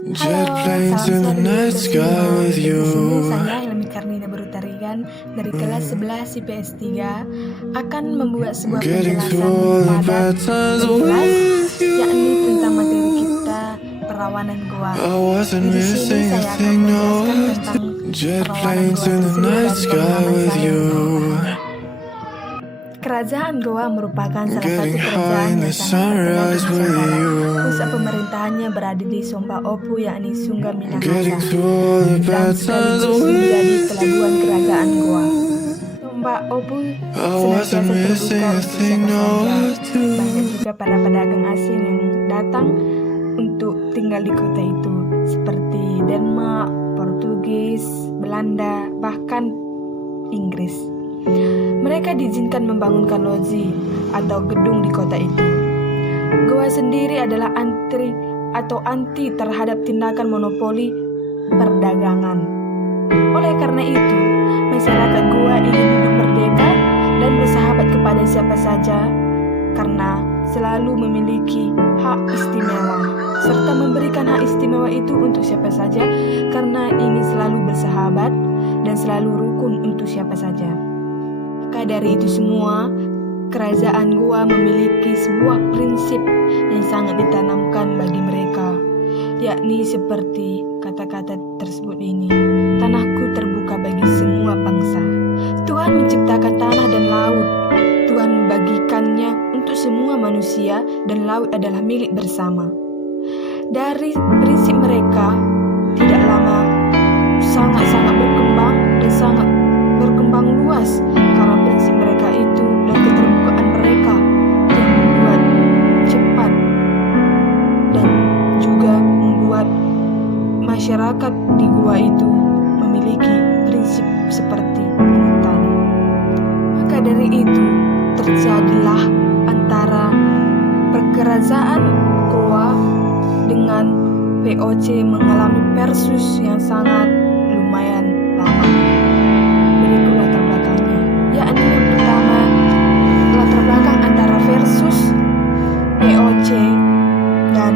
Jet planes in the night sky with Di you. sini saya Helmi Karnina Berutarigan dari kelas 11 IPS 3 akan membuat sebuah Getting penjelasan through all the bad padat times dan jelas, with you. yakni tentang materi kita perawanan goa. I wasn't Di sini missing a saya akan thing, no. menjelaskan tentang Jet perawanan planes goa in the tersebut night dari sky pengalaman with saya. you. Kerajaan Goa merupakan salah satu Getting high kerajaan in yang the sangat terkenal di sunrise with Nusantara. you. Pusat pemerintahannya berada di Somba Opu, yakni Sungga Minahasa. Getting through all the Dan bad times sekaligus with menjadi you. pelabuhan kerajaan Goa. Somba Opu I wasn't senantiasa missing terbuka a untuk thing, siapa no. saja. Banyak juga para pedagang asing yang datang untuk tinggal di kota itu, seperti Denmark, Portugis, Belanda, bahkan Inggris. Mereka diizinkan membangunkan loji atau gedung di kota itu. Goa sendiri adalah anti terhadap tindakan monopoli perdagangan. Oleh karena itu, masyarakat Goa ingin hidup merdeka dan bersahabat kepada siapa saja karena selalu memiliki hak istimewa, serta memberikan hak istimewa itu untuk siapa saja karena ingin selalu bersahabat dan selalu rukun untuk siapa saja. Maka dari itu semua, kerajaan Goa memiliki sebuah prinsip yang sangat ditanamkan bagi mereka, yakni seperti kata-kata tersebut ini: tanahku terbuka bagi semua bangsa. Tuhan menciptakan tanah dan laut. Tuhan membagikannya untuk semua manusia dan laut adalah milik bersama. Dari prinsip mereka, tidak lama sangat-sangat berkembang dan sangat berkembang luas karena prinsip mereka itu dan keterbukaan mereka yang membuat cepat dan juga membuat masyarakat di Goa itu memiliki prinsip seperti ini tadi. Maka dari itu terjadilah antara kerajaan Goa dengan VOC mengalami versus yang sangat lumayan lama. Berikut latar belakangnya, yakni yang pertama, latar belakang antara versus VOC dan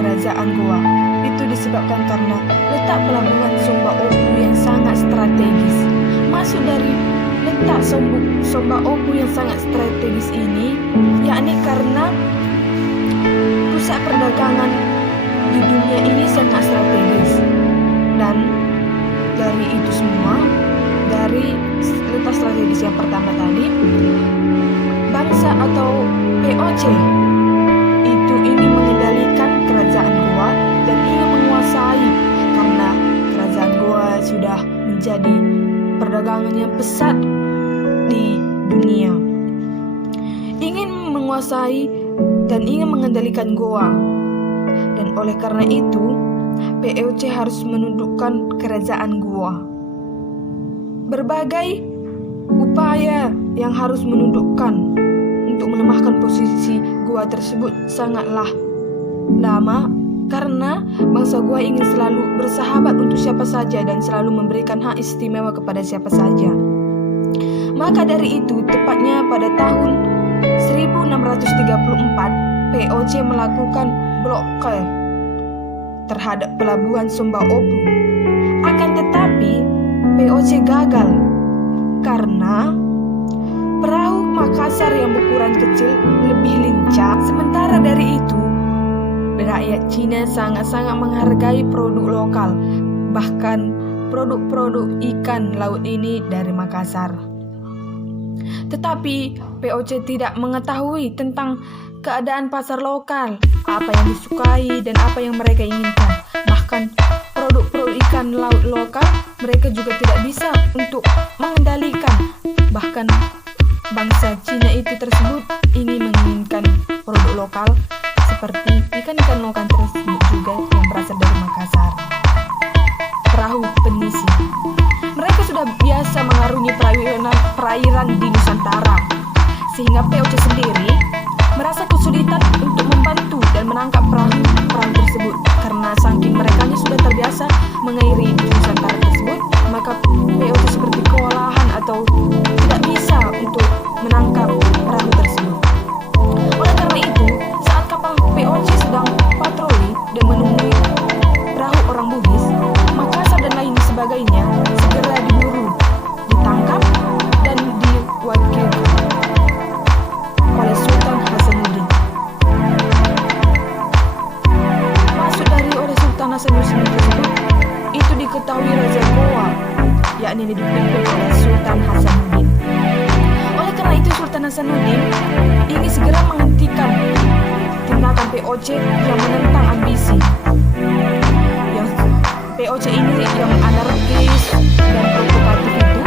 kerajaan Goa. Itu disebabkan karena letak pelabuhan Somba Opu yang sangat strategis. Maksud dari letak Somba Opu yang sangat strategis ini, yakni karena pusat perdagangan di dunia ini sangat strategis. Dan dari itu semua, dari letak strategis yang pertama tadi, bangsa atau VOC itu ingin mengendalikan kerajaan Goa dan ingin menguasai, karena kerajaan Goa sudah menjadi perdagangan yang pesat di dunia, ingin menguasai dan ingin mengendalikan Goa. Dan oleh karena itu, VOC harus menundukkan kerajaan Goa. Berbagai upaya yang harus menundukkan untuk melemahkan posisi Goa tersebut sangatlah lama, karena bangsa Goa ingin selalu bersahabat untuk siapa saja dan selalu memberikan hak istimewa kepada siapa saja. Maka dari itu, tepatnya pada tahun 1634, VOC melakukan blokade terhadap pelabuhan Somba Opu. Akan tetapi, VOC gagal karena perahu Makassar yang berukuran kecil lebih lincah. Sementara dari itu, rakyat Cina sangat-sangat menghargai produk lokal, bahkan produk-produk ikan laut ini dari Makassar. Tetapi VOC tidak mengetahui tentang keadaan pasar lokal, apa yang disukai dan apa yang mereka inginkan. Bahkan produk-produk ikan laut lokal mereka juga tidak bisa untuk mengendalikan. Bahkan bangsa Cina itu tersebut menginginkan produk lokal seperti ikan-ikan lokal tersebut juga yang berasal dari Makassar. Perahu penisi. Mereka sudah biasa mengarungi perairan di Nusantara, sehingga VOC sendiri merasa kesulitan untuk membantu dan menangkap perahu tersebut karena saking mereka sudah terbiasa mengairi Nusantara tersebut, maka POC seperti kewalahan atau tidak bisa untuk menangkap perahu tersebut. Oleh karena itu, saat kapal POC sedang patroli dan menemui orang Bugis, Makassar dan lain sebagainya segera diburu, ditangkap, dan diwakilkan oleh Sultan Hasanuddin. Maksud dari oleh Sultan Hasanuddin tersebut itu diketahui Raja Goa, yakni dipimpin oleh Sultan Hasanuddin. Oleh karena itu Sultan Hasanuddin ingin segera menghentikan tindakan POC yang menentang ambisi. Yang POC ini yang anarkis dan provokatif itu,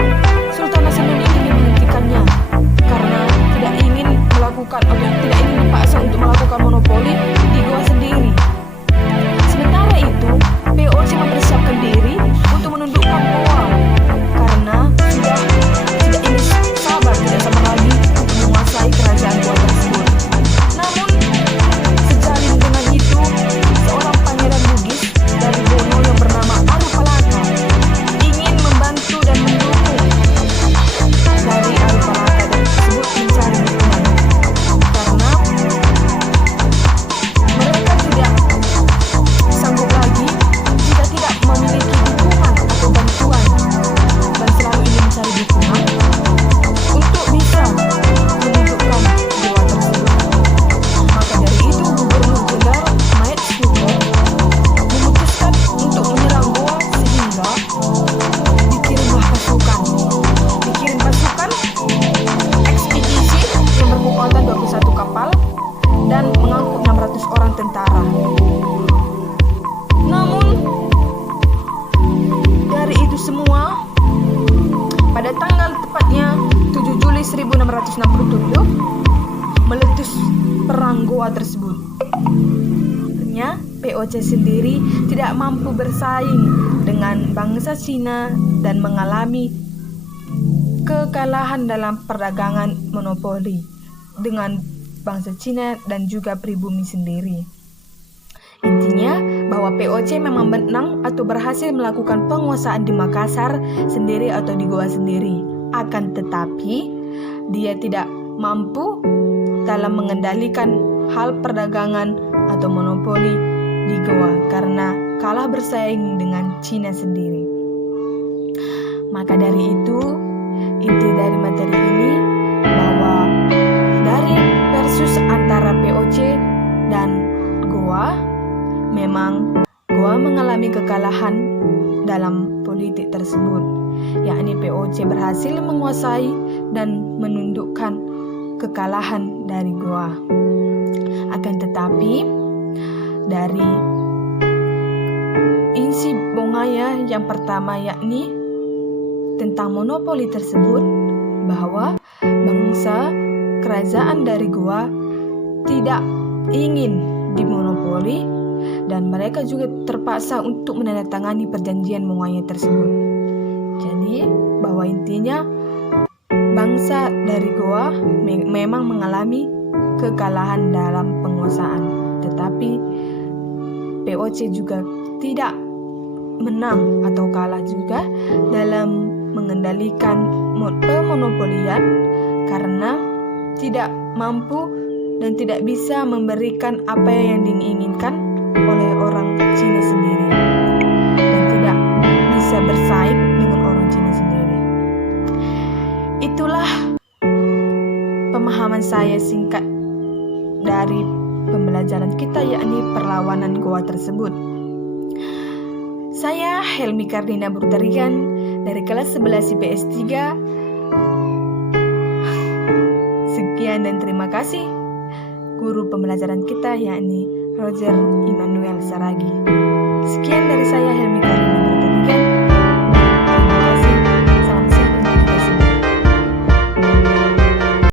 Sultan Hasanuddin ingin menghentikannya karena tidak ingin melakukan atau tidak ingin dipaksa untuk melakukan monopoli di Goa sendiri. Sementara itu, POC mempersiapkan diri untuk menundukkan Goa karena sudah tidak ingin tidak sabar lagi untuk menguasai kerajaan Goa tersebut. Namun, sejalin dengan itu, seorang pangeran Bugis dari Bono yang bernama Arupalaka ingin membantu dan mendukung dari Arupalaka tersebut mencari dukungan karena mereka tidak sanggup lagi jika tidak memiliki dukungan atau bantuan dan selalu ingin mencari dukungan untuk bisa menundukkan Goa tersebut. Maka dari itu Gubernur Jenderal Maet Suko memutuskan untuk menyerang Goa sehingga dikirim pasukan ekspedisi yang bermuatan 21 kapal dan mengangkut 600 orang tentara. Namun dari itu semua, pada tanggal tepatnya 7 Juli 1667 meletus perang Goa tersebut. Akhirnya POC sendiri tidak mampu bersaing dengan bangsa Cina dan mengalami kekalahan dalam perdagangan monopoli dengan bangsa Cina dan juga pribumi sendiri. Intinya bahwa POC memang menang atau berhasil melakukan penguasaan di Makassar sendiri atau di Goa sendiri. Akan tetapi dia tidak mampu dalam mengendalikan hal perdagangan atau monopoli di Goa karena kalah bersaing dengan Cina sendiri. Maka dari itu, inti dari materi ini bahwa dari versus antara POC dan Goa, memang Goa mengalami kekalahan dalam politik tersebut, yakni POC berhasil menguasai dan menundukkan kekalahan dari Goa. Akan tetapi dari isi Bongaya yang pertama yakni tentang monopoli tersebut, bahwa bangsa kerajaan dari Goa tidak ingin dimonopoli dan mereka juga terpaksa untuk menandatangani perjanjian Bongaya tersebut. Jadi bahwa intinya bangsa dari Goa memang mengalami kekalahan dalam penguasaan, tetapi POC juga tidak menang atau kalah juga dalam mengendalikan pemonopolian karena tidak mampu dan tidak bisa memberikan apa yang diinginkan oleh orang Cina sendiri dan tidak bisa bersaing dengan orang Cina sendiri. Itulah pemahaman saya singkat dari pembelajaran kita, yakni perlawanan Goa tersebut. Saya Helmi Kardina Burtarigan dari kelas 11 IPS 3. Sekian dan terima kasih guru pembelajaran kita, yakni Roger Immanuel Saragi. Sekian dari saya Helmi Kardina.